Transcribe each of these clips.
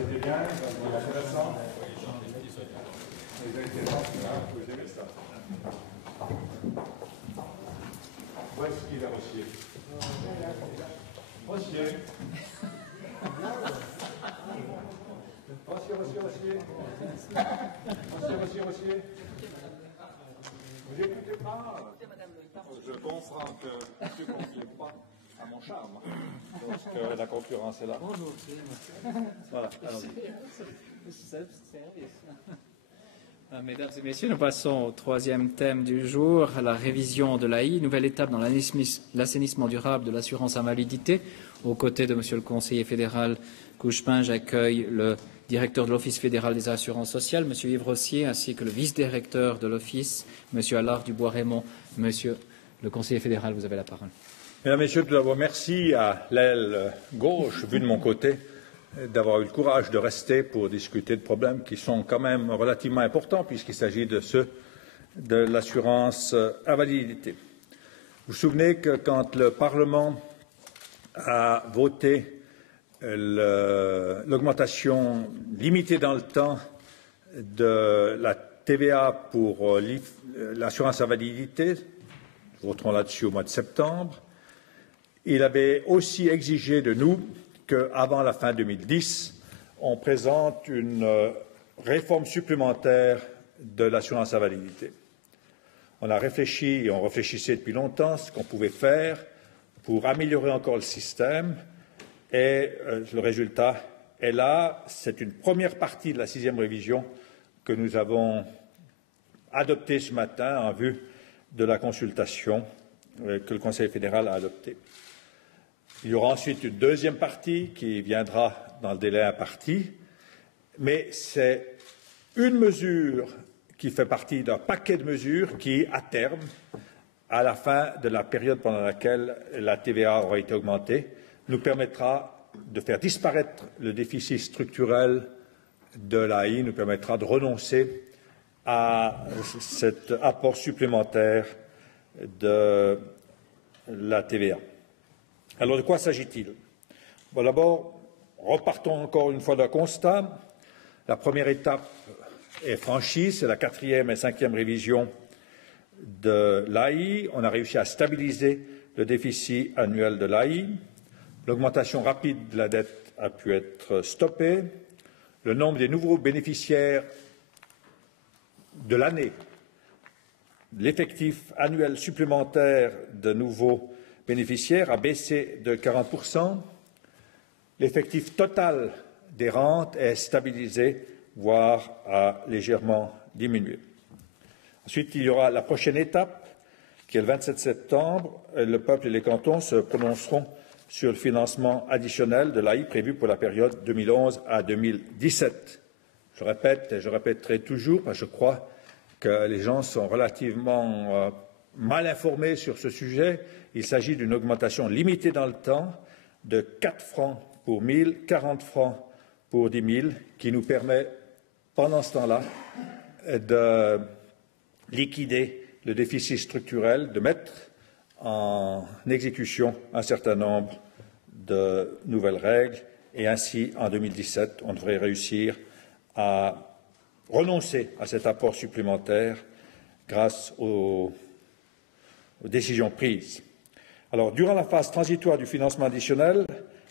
c'était bien, donc intéressant. Les intéressants, vous aimez ça. Où est-ce qu'il a Rossier? Rossier. Rossier. Vous écoutez pas? Je comprends que tu ne confie pas à mon charme. Parce que la concurrence est là. Bonjour, Voilà, allons-y. Mesdames et messieurs, nous passons au troisième thème du jour, la révision de l'AI, nouvelle étape dans l'assainissement durable de l'assurance invalidité. Aux côtés de Monsieur le conseiller fédéral Couchepin, j'accueille le directeur de l'Office fédéral des assurances sociales, Monsieur Yves Rossier, ainsi que le vice-directeur de l'Office, Monsieur Allard Dubois-Raymond. Monsieur le conseiller fédéral, vous avez la parole. Mesdames et messieurs, tout d'abord, merci à l'aile gauche, vue de mon côté, d'avoir eu le courage de rester pour discuter de problèmes qui sont quand même relativement importants, puisqu'il s'agit de ceux de l'assurance invalidité. Vous vous souvenez que quand le Parlement a voté l'augmentation limitée dans le temps de la TVA pour l'assurance invalidité, nous voterons là-dessus au mois de septembre, il avait aussi exigé de nous qu'avant la fin 2010, on présente une réforme supplémentaire de l'assurance invalidité. On a réfléchi et on réfléchissait depuis longtemps ce qu'on pouvait faire pour améliorer encore le système et le résultat est là. C'est une première partie de la 6e révision que nous avons adoptée ce matin en vue de la consultation que le Conseil fédéral a adoptée. Il y aura ensuite une deuxième partie qui viendra dans le délai imparti, mais c'est une mesure qui fait partie d'un paquet de mesures qui, à terme, à la fin de la période pendant laquelle la TVA aura été augmentée, nous permettra de faire disparaître le déficit structurel de l'AI, nous permettra de renoncer à cet apport supplémentaire de la TVA. Alors, de quoi s'agit-il? Bon, d'abord, repartons encore une fois d'un constat. La première étape est franchie, c'est la 4e et 5e révision de l'AI. On a réussi à stabiliser le déficit annuel de l'AI. L'augmentation rapide de la dette a pu être stoppée. Le nombre des nouveaux bénéficiaires de l'année, l'effectif annuel supplémentaire de nouveaux bénéficiaires a baissé de 40%. L'effectif total des rentes est stabilisé, voire a légèrement diminué. Ensuite, il y aura la prochaine étape, qui est le 27 septembre. Le peuple et les cantons se prononceront sur le financement additionnel de l'AI prévu pour la période 2011 à 2017. Je répète et je répéterai toujours, parce que je crois que les gens sont relativement mal informés sur ce sujet. Il s'agit d'une augmentation limitée dans le temps de 4 francs pour 1000, 40 francs pour 10 000, qui nous permet, pendant ce temps-là, de liquider le déficit structurel, de mettre en exécution un certain nombre de nouvelles règles, et ainsi, en 2017, on devrait réussir à renoncer à cet apport supplémentaire grâce aux décisions prises. Alors, durant la phase transitoire du financement additionnel,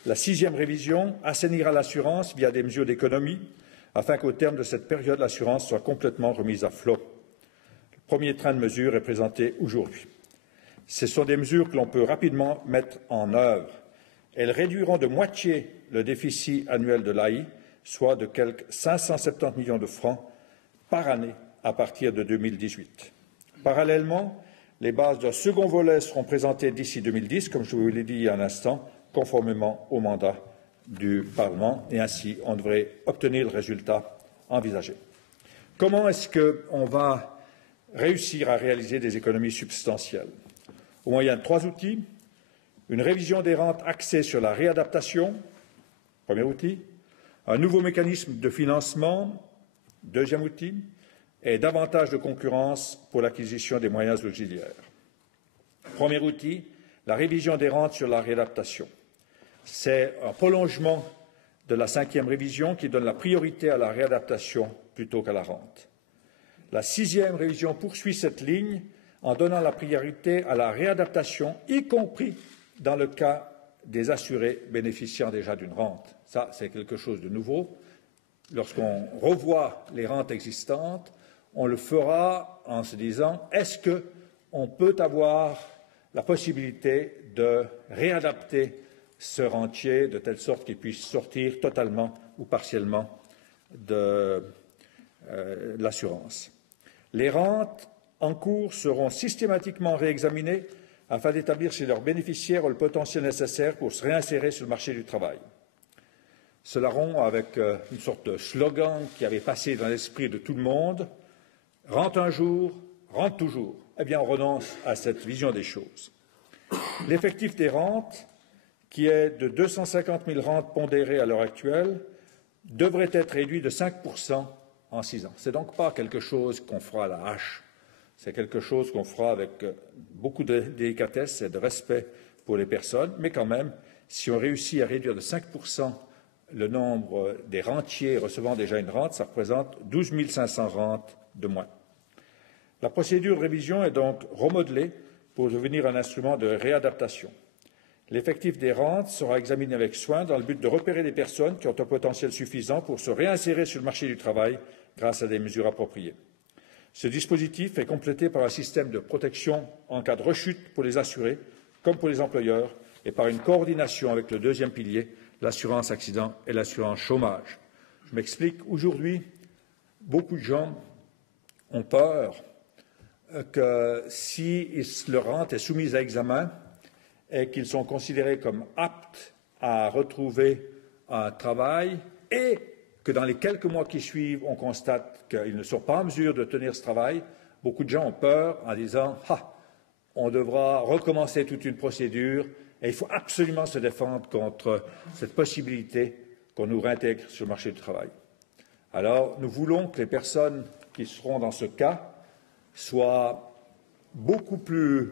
la 6e révision assainira l'assurance via des mesures d'économie afin qu'au terme de cette période, l'assurance soit complètement remise à flot. Le premier train de mesures est présenté aujourd'hui. Ce sont des mesures que l'on peut rapidement mettre en œuvre. Elles réduiront de moitié le déficit annuel de l'AI, soit de quelque 570 millions de francs par année à partir de 2018. Parallèlement, les bases d'un second volet seront présentées d'ici 2010, comme je vous l'ai dit il y a un instant, conformément au mandat du Parlement, et ainsi on devrait obtenir le résultat envisagé. Comment est-ce qu'on va réussir à réaliser des économies substantielles? Au moyen de 3 outils: une révision des rentes axée sur la réadaptation, premier outil, un nouveau mécanisme de financement, deuxième outil, et davantage de concurrence pour l'acquisition des moyens auxiliaires. Premier outil, la révision des rentes sur la réadaptation. C'est un prolongement de la 5e révision qui donne la priorité à la réadaptation plutôt qu'à la rente. La 6e révision poursuit cette ligne en donnant la priorité à la réadaptation, y compris dans le cas des assurés bénéficiant déjà d'une rente. Ça, c'est quelque chose de nouveau. Lorsqu'on revoit les rentes existantes, on le fera en se disant est-ce qu'on peut avoir la possibilité de réadapter ce rentier de telle sorte qu'il puisse sortir totalement ou partiellement de l'assurance. Les rentes en cours seront systématiquement réexaminées afin d'établir si leurs bénéficiaires ont le potentiel nécessaire pour se réinsérer sur le marché du travail. Cela rompt avec une sorte de slogan qui avait passé dans l'esprit de tout le monde « Rente un jour, rente toujours ». Eh bien, on renonce à cette vision des choses. L'effectif des rentes, qui est de 250 000 rentes pondérées à l'heure actuelle, devrait être réduit de 5% en 6 ans. Ce n'est donc pas quelque chose qu'on fera à la hache. C'est quelque chose qu'on fera avec beaucoup de délicatesse et de respect pour les personnes, mais quand même, si on réussit à réduire de 5% le nombre des rentiers recevant déjà une rente, ça représente 12 500 rentes de moins. La procédure de révision est donc remodelée pour devenir un instrument de réadaptation. L'effectif des rentes sera examiné avec soin dans le but de repérer les personnes qui ont un potentiel suffisant pour se réinsérer sur le marché du travail grâce à des mesures appropriées. Ce dispositif est complété par un système de protection en cas de rechute pour les assurés comme pour les employeurs et par une coordination avec le deuxième pilier, l'assurance accident et l'assurance chômage. Je m'explique. Aujourd'hui, beaucoup de gens ont peur que si leur rente est soumise à examen et qu'ils sont considérés comme aptes à retrouver un travail et que dans les quelques mois qui suivent, on constate qu'ils ne sont pas en mesure de tenir ce travail, beaucoup de gens ont peur en disant « Ah, on devra recommencer toute une procédure et il faut absolument se défendre contre cette possibilité qu'on nous réintègre sur le marché du travail. » Alors, nous voulons que les personnes qui seront dans ce cas soient beaucoup plus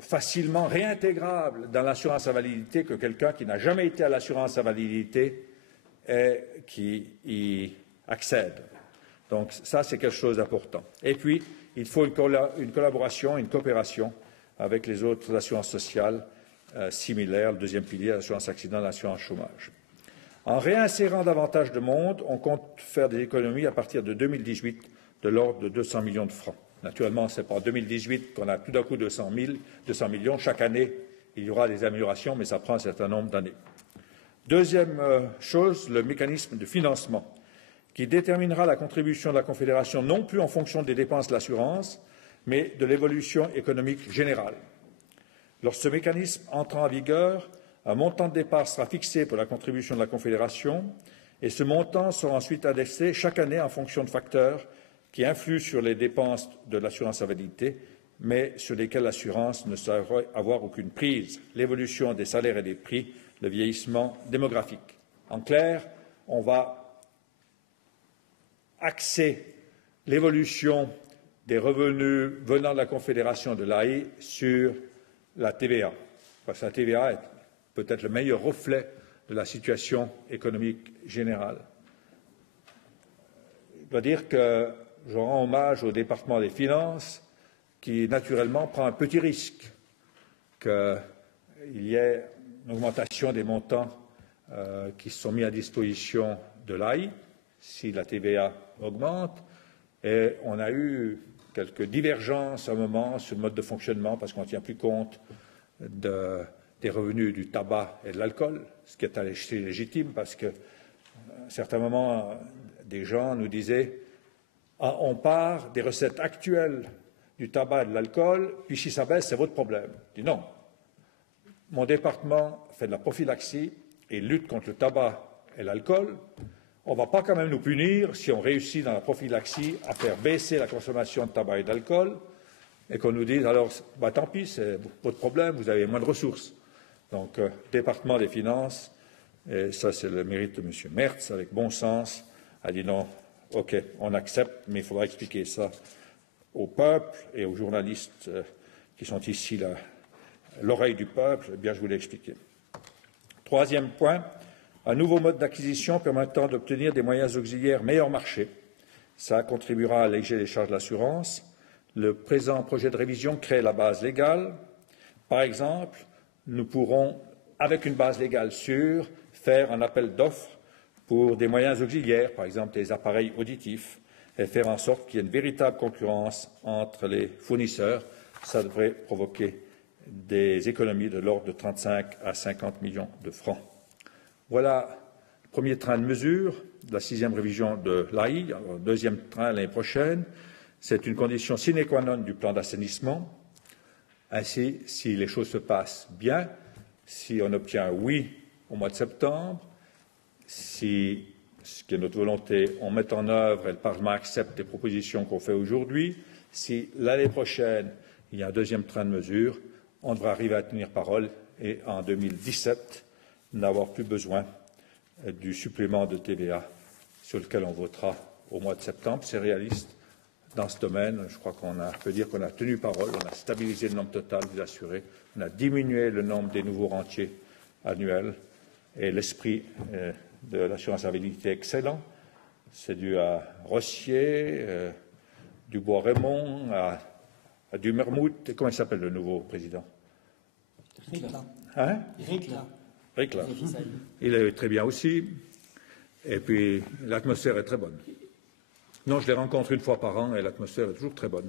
facilement réintégrables dans l'assurance invalidité que quelqu'un qui n'a jamais été à l'assurance invalidité et qui y accède. Donc ça, c'est quelque chose d'important. Et puis, il faut une collaboration, une coopération avec les autres assurances sociales similaires, le deuxième pilier, l'assurance accident, l'assurance chômage. En réinsérant davantage de monde, on compte faire des économies à partir de 2018 de l'ordre de 200 millions de francs. Naturellement, ce n'est pas en 2018 qu'on a tout d'un coup 200 millions. Chaque année, il y aura des améliorations, mais ça prend un certain nombre d'années. Deuxième chose, le mécanisme de financement, qui déterminera la contribution de la Confédération non plus en fonction des dépenses de l'assurance, mais de l'évolution économique générale. Lorsque ce mécanisme entrera en vigueur, un montant de départ sera fixé pour la contribution de la Confédération et ce montant sera ensuite indexé chaque année en fonction de facteurs qui influent sur les dépenses de l'assurance invalidité, mais sur lesquels l'assurance ne saurait avoir aucune prise, l'évolution des salaires et des prix, le vieillissement démographique. En clair, on va axer l'évolution des revenus venant de la Confédération de l'AI sur la TVA, parce que la TVA est peut-être le meilleur reflet de la situation économique générale. Je dois dire que je rends hommage au département des finances qui, naturellement, prend un petit risque qu'il y ait une augmentation des montants qui sont mis à disposition de l'AI si la TVA augmente. Et on a eu quelques divergences à un moment sur le mode de fonctionnement parce qu'on ne tient plus compte des revenus du tabac et de l'alcool, ce qui est assez légitime parce qu'à un certain moment, des gens nous disaient ah, on part des recettes actuelles du tabac et de l'alcool, puis si ça baisse, c'est votre problème. Je dis non. Mon département fait de la prophylaxie et lutte contre le tabac et l'alcool. On ne va pas quand même nous punir si on réussit dans la prophylaxie à faire baisser la consommation de tabac et d'alcool et qu'on nous dise alors bah, tant pis, c'est votre problème, vous avez moins de ressources. Donc, département des finances, et ça c'est le mérite de M. Merz, avec bon sens, a dit non, ok, on accepte, mais il faudra expliquer ça au peuple et aux journalistes qui sont ici l'oreille du peuple, eh bien je vous l'ai expliqué. Troisième point, Un nouveau mode d'acquisition permettant d'obtenir des moyens auxiliaires meilleur marché. Ça contribuera à alléger les charges d'assurance. Le présent projet de révision crée la base légale. Par exemple, nous pourrons, avec une base légale sûre, faire un appel d'offres pour des moyens auxiliaires, par exemple des appareils auditifs, et faire en sorte qu'il y ait une véritable concurrence entre les fournisseurs. Ça devrait provoquer des économies de l'ordre de 35 à 50 millions de francs. Voilà le premier train de mesures de la 6e révision de l'AI, le deuxième train l'année prochaine. C'est une condition sine qua non du plan d'assainissement. Ainsi, si les choses se passent bien, si on obtient un oui au mois de septembre, si, ce qui est notre volonté, on met en œuvre et le Parlement accepte les propositions qu'on fait aujourd'hui, si l'année prochaine, il y a un deuxième train de mesures, on devra arriver à tenir parole et en 2017, n'avoir plus besoin du supplément de TVA sur lequel on votera au mois de septembre. C'est réaliste dans ce domaine. Je crois qu'on peut dire qu'on a tenu parole, on a stabilisé le nombre total des assurés, on a diminué le nombre des nouveaux rentiers annuels et l'esprit de l'assurance invalidité est excellent. C'est dû à Rossier, Dubois-Raymond, à Dumermuth. Comment il s'appelle le nouveau président? Rickler. Hein? Rickler. Il est très bien aussi. Et puis, l'atmosphère est très bonne. Non, je les rencontre une fois par an et l'atmosphère est toujours très bonne.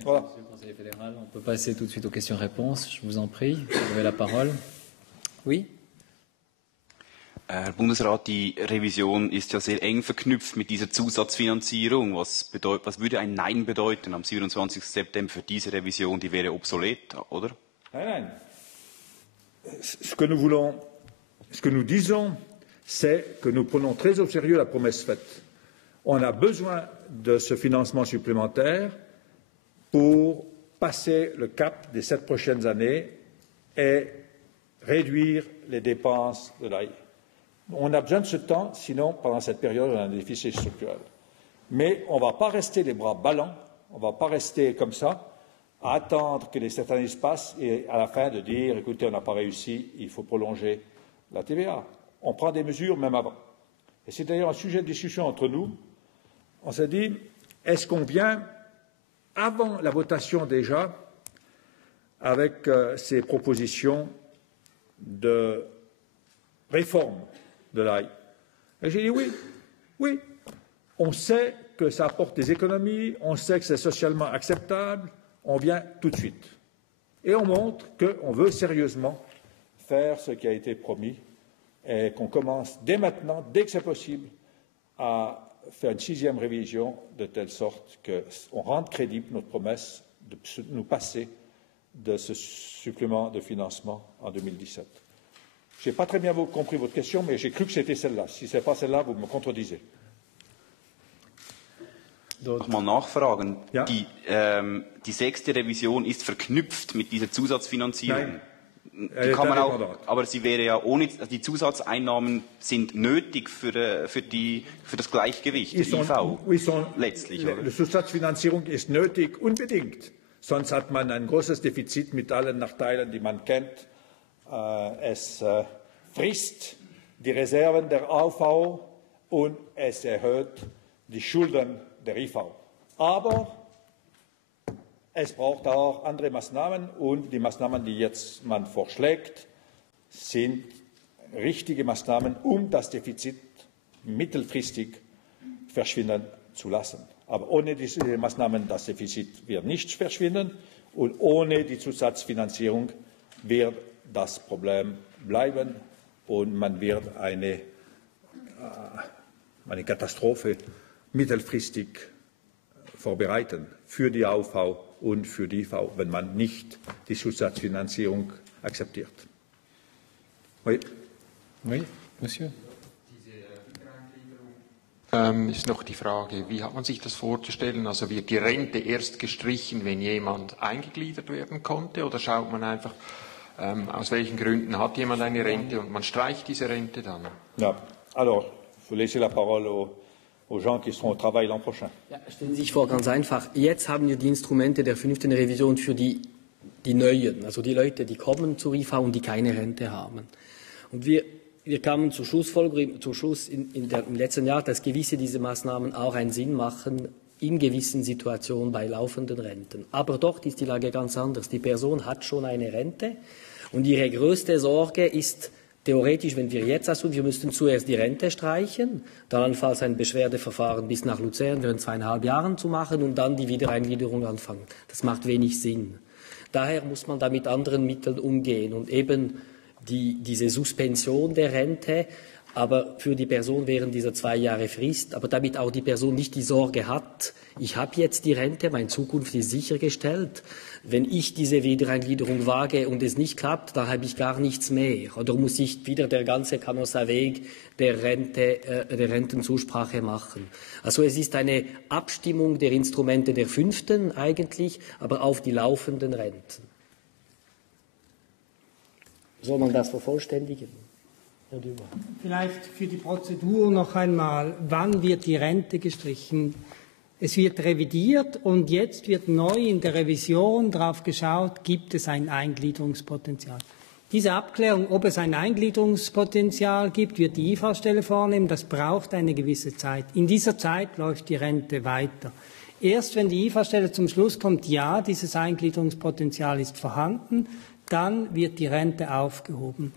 Voilà. Monsieur le conseiller fédéral, on peut passer tout de suite aux questions-réponses. Je vous en prie, vous avez la parole. Oui? Herr Bundesrat, die Revision ist ja sehr eng verknüpft mit dieser Zusatzfinanzierung. Was würde ein Nein bedeuten am 27. September für diese Revision? Die wäre obsolet, oder? Nein. Ce que nous disons, c'est que nous prenons très au sérieux la promesse faite. On a besoin de ce financement supplémentaire pour passer le cap des 7 prochaines années et réduire les dépenses de l'AI. On a besoin de ce temps, sinon, pendant cette période, on a un déficit structurel. Mais on ne va pas rester les bras ballants, on ne va pas rester comme ça, à attendre que les 7 années se passent et à la fin de dire, écoutez, on n'a pas réussi, il faut prolonger la TVA. On prend des mesures même avant. Et c'est d'ailleurs un sujet de discussion entre nous. On s'est dit, est-ce qu'on vient, avant la votation déjà, avec ces propositions de réforme de l'AI? Et j'ai dit oui. On sait que ça apporte des économies, on sait que c'est socialement acceptable, on vient tout de suite. Et on montre qu'on veut sérieusement faire ce qui a été promis et qu'on commence dès maintenant, dès que c'est possible, à faire une 6e révision de telle sorte qu'on rende crédible notre promesse de nous passer de ce supplément de financement en 2017. Je n'ai pas très bien compris votre question, mais j'ai cru que c'était celle-là. Si ce n'est pas celle-là, vous me contredisez. Nochmal nachfragen. Ja? Die 6. Revision ist verknüpft mit dieser Zusatzfinanzierung. Nein. Die kann man auch, aber sie wäre ja ohne, die Zusatzeinnahmen sind nötig für das Gleichgewicht der IV letztlich. Oder? Die Zusatzfinanzierung ist nötig, unbedingt. Sonst hat man ein großes Defizit mit allen Nachteilen, die man kennt. Es frisst die Reserven der AV und es erhöht die Schulden der IV. Aber es braucht auch andere Maßnahmen und die Maßnahmen, die jetzt man vorschlägt, sind richtige Maßnahmen, um das Defizit mittelfristig verschwinden zu lassen. Aber ohne diese Maßnahmen das Defizit wird nicht verschwinden und ohne die Zusatzfinanzierung wird das Problem bleiben und man wird eine Katastrophe mittelfristig vorbereiten für die AV und für die IV, wenn man nicht die Zusatzfinanzierung akzeptiert. Oui. Oui, Monsieur. Ist noch die Frage, wie hat man sich das vorzustellen? Also wird die Rente erst gestrichen, wenn jemand eingegliedert werden konnte, oder schaut man einfach, aus welchen Gründen hat jemand eine Rente und man streicht diese Rente dann? Ja, alors, il faut laisser la parole aux gens qui seront au travail l'an prochain. Ja, stellen Sie sich vor, ganz einfach. Jetzt haben wir die Instrumente der 5. Revision für die Neuen, also die Leute, die kommen zur IV und die keine Rente haben. Und wir wir kamen zum Schluss im letzten Jahr, dass gewisse dieser Maßnahmen auch einen Sinn machen in gewissen Situationen bei laufenden Renten. Aber dort ist die Lage ganz anders. Die Person hat schon eine Rente und ihre größte Sorge ist theoretisch, wenn wir jetzt also, wir müssten zuerst die Rente streichen, dann allenfalls ein Beschwerdeverfahren bis nach Luzern während 2,5 Jahren zu machen und dann die Wiedereingliederung anfangen. Das macht wenig Sinn. Daher muss man da mit anderen Mitteln umgehen und eben diese Suspension der Rente, aber für die Person während dieser 2 Jahre Frist, aber damit auch die Person nicht die Sorge hat, ich habe jetzt die Rente, meine Zukunft ist sichergestellt. Wenn ich diese Wiedereingliederung wage und es nicht klappt, dann habe ich gar nichts mehr. Oder muss ich wieder der ganze Canossa-Weg der Rentenzusprache machen. Also es ist eine Abstimmung der Instrumente der 5. eigentlich, aber auf die laufenden Renten. Soll man das vervollständigen? Herr Düber. Vielleicht für die Prozedur noch einmal, wann wird die Rente gestrichen? Es wird revidiert und jetzt wird neu in der Revision darauf geschaut, gibt es ein Eingliederungspotenzial. Diese Abklärung, ob es ein Eingliederungspotenzial gibt, wird die IV-Stelle vornehmen. Das braucht eine gewisse Zeit. In dieser Zeit läuft die Rente weiter. Erst wenn die IV-Stelle zum Schluss kommt, ja, dieses Eingliederungspotenzial ist vorhanden, dann wird die Rente aufgehoben.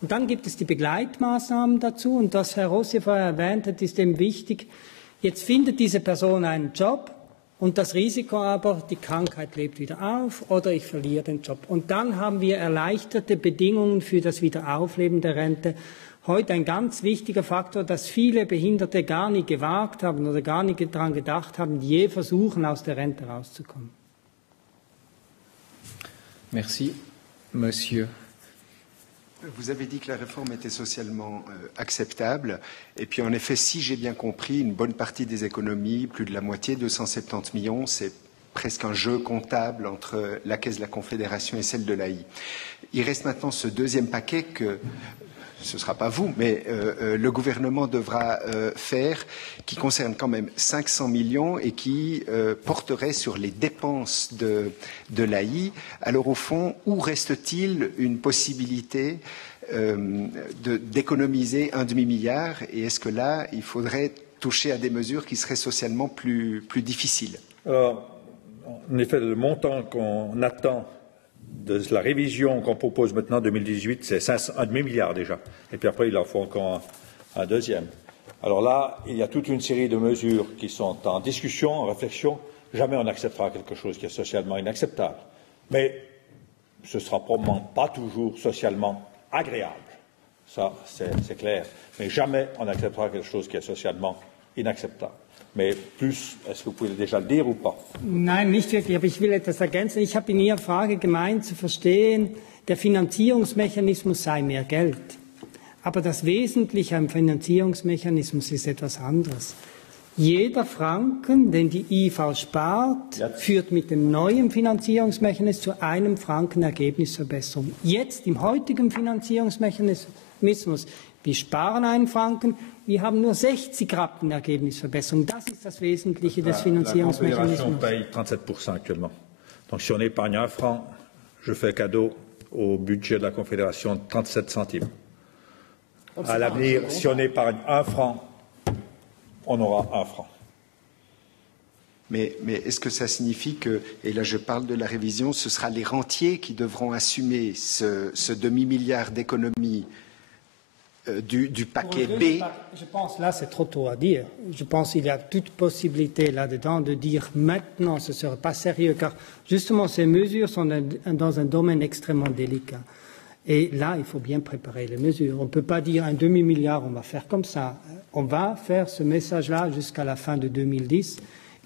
Und dann gibt es die Begleitmaßnahmen dazu. Und das Herr Rossi vorher erwähnt hat, ist eben wichtig. Jetzt findet diese Person einen Job und das Risiko aber, die Krankheit lebt wieder auf oder ich verliere den Job. Und dann haben wir erleichterte Bedingungen für das Wiederaufleben der Rente. Heute ein ganz wichtiger Faktor, dass viele Behinderte gar nicht gewagt haben oder gar nicht daran gedacht haben, je versuchen, aus der Rente rauszukommen. Merci. Monsieur. Vous avez dit que la réforme était socialement acceptable. Et puis, en effet, si j'ai bien compris, une bonne partie des économies, plus de la moitié, 270 millions, c'est presque un jeu comptable entre la Caisse de la Confédération et celle de l'AI. Il reste maintenant ce deuxième paquet que, ce ne sera pas vous, mais le gouvernement devra faire, qui concerne quand même 500 millions et qui porterait sur les dépenses de l'AI. Alors au fond, où reste-t-il une possibilité d'économiser un demi-milliard? Et est-ce que là, il faudrait toucher à des mesures qui seraient socialement plus difficiles? Alors, en effet, le montant qu'on attend de la révision qu'on propose maintenant en 2018, c'est un demi-milliard déjà. Et puis après, il en faut encore un deuxième. Alors là, il y a toute une série de mesures qui sont en discussion, en réflexion. Jamais on acceptera quelque chose qui est socialement inacceptable. Mais ce ne sera probablement pas toujours socialement agréable. Ça, c'est clair. Mais jamais on acceptera quelque chose qui est socialement inakzeptabel. Mais plus, est-ce que vous pouvez déjà le dire ou pas? Nein, nicht wirklich, aber ich will etwas ergänzen. Ich habe in Ihrer Frage gemeint, zu verstehen, der Finanzierungsmechanismus sei mehr Geld. Aber das Wesentliche am Finanzierungsmechanismus ist etwas anderes. Jeder Franken, den die IV spart, führt mit dem neuen Finanzierungsmechanismus zu einem Franken Ergebnisverbesserung. Jetzt im heutigen Finanzierungsmechanismus, wir sparen einen Franken, wir haben nur 60 Rappen Ergebnisverbesserung. Das ist das Wesentliche des Finanzierungsmechanismus. La Confédération paye 37% actuellement. Donc si on épargne 1 franc, je fais cadeau au budget de la Confédération 37 centimes. À l'avenir, si on épargne 1 franc, on aura 1 franc. Mais est-ce que ça signifie que, et là je parle de la révision, ce sera les rentiers qui devront assumer ce demi-milliard d'économies du paquet B? Je pense là c'est trop tôt à dire. Je pense qu'il y a toute possibilité là-dedans de dire maintenant ce ne serait pas sérieux car justement ces mesures sont dans un domaine extrêmement délicat. Et là, il faut bien préparer les mesures. On ne peut pas dire un demi-milliard, on va faire comme ça. On va faire ce message-là jusqu'à la fin de 2010.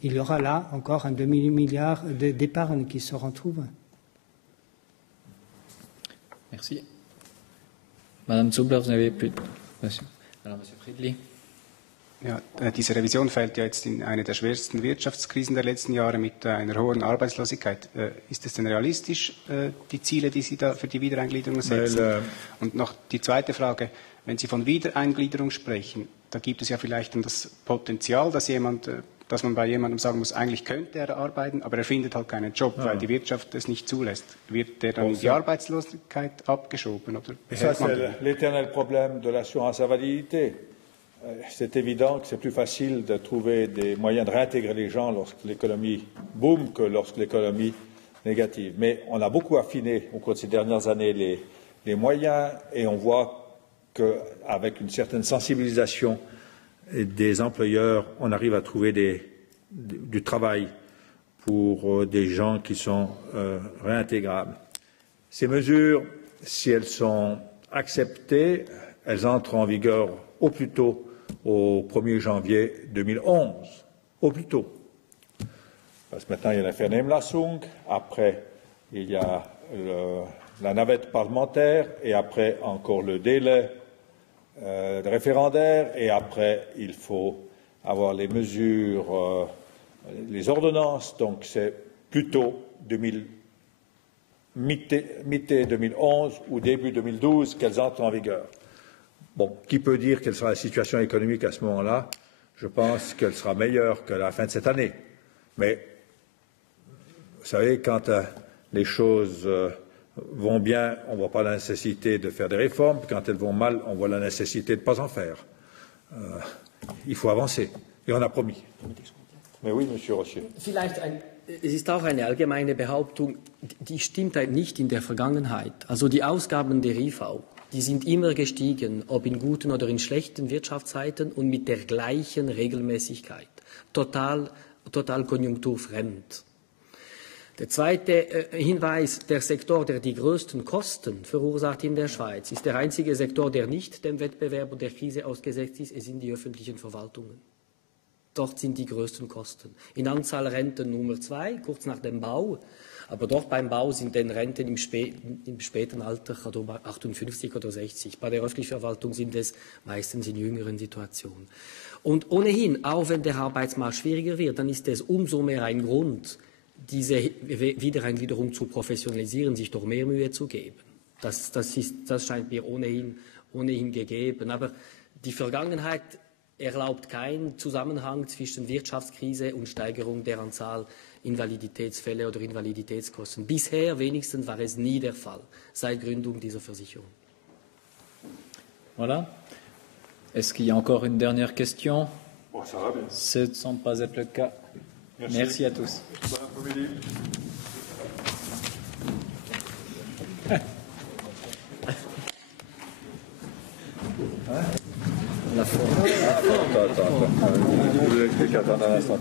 Il y aura là encore un demi-milliard d'épargne qui sera trouvé. Merci. Madame Zubler, vous n'avez plus de questions. Alors, Monsieur Friedli. Ja, diese Revision fällt ja jetzt in eine der schwersten Wirtschaftskrisen der letzten Jahre mit einer hohen Arbeitslosigkeit. Ist es denn realistisch, die Ziele, die Sie da für die Wiedereingliederung setzen? Und noch die zweite Frage, wenn Sie von Wiedereingliederung sprechen, da gibt es ja vielleicht dann das Potenzial, dass jemand dass man bei jemandem sagen muss, eigentlich könnte er arbeiten, aber er findet halt keinen Job, weil die Wirtschaft es nicht zulässt. Wird der dann in die Arbeitslosigkeit abgeschoben? Oder ça, c'est l'éternel problème de l'assurance invalidité. C'est évident que c'est plus facile de trouver des moyens de réintégrer les gens lorsque l'économie boom que lorsque l'économie négative. Mais on a beaucoup affiné au cours de ces dernières années les moyens et on voit qu'avec une certaine sensibilisation des employeurs, on arrive à trouver du travail pour des gens qui sont réintégrables. Ces mesures, si elles sont acceptées, elles entrent en vigueur au plus tôt au 1er janvier 2011, au plus tôt. Parce que maintenant, il y a l'affaire Nemlassung, après, il y a la navette parlementaire, et après, encore le délai référendaire, et après, il faut avoir les mesures, les ordonnances, donc c'est plutôt mi-té 2011 ou début 2012 qu'elles entrent en vigueur. Bon, qui peut dire quelle sera la situation économique à ce moment-là? Je pense qu'elle sera meilleure que la fin de cette année. Mais, vous savez, quand les choses vont bien, on ne voit pas la nécessité de faire des réformes. Quand elles vont mal, on voit la nécessité de ne pas en faire. Il faut avancer. Et on a promis. Mais oui, Monsieur Rossier. Es ist auch eine allgemeine Behauptung, die stimmt halt nicht in der Vergangenheit. Also die Ausgaben der IV, die sind immer gestiegen, ob in guten oder in schlechten Wirtschaftszeiten und mit der gleichen Regelmäßigkeit. Total konjunkturfremd. Der zweite Hinweis, der Sektor, der die größten Kosten verursacht in der Schweiz, ist der einzige Sektor, der nicht dem Wettbewerb und der Krise ausgesetzt ist. Es sind die öffentlichen Verwaltungen. Dort sind die größten Kosten. In Anzahl Renten Nummer 2, kurz nach dem Bau. Aber dort beim Bau sind den Renten im späten Alter 58 oder 60. Bei der öffentlichen Verwaltung sind es meistens in jüngeren Situationen. Und ohnehin, auch wenn der Arbeitsmarkt schwieriger wird, dann ist es umso mehr ein Grund, diese wiederum zu professionalisieren, sich doch mehr Mühe zu geben. Das scheint mir ohnehin gegeben. Aber die Vergangenheit erlaubt keinen Zusammenhang zwischen Wirtschaftskrise und Steigerung der Anzahl Invaliditätsfälle oder Invaliditätskosten. Bisher wenigstens war es nie der Fall, seit Gründung dieser Versicherung. Voilà. Est-ce qu'il y a encore une dernière question? Bon, ça va bien. Ce ne semble pas être le cas. Merci à tous. Bon après-midi. La forme. Attends. Je vous explique, attends un instant.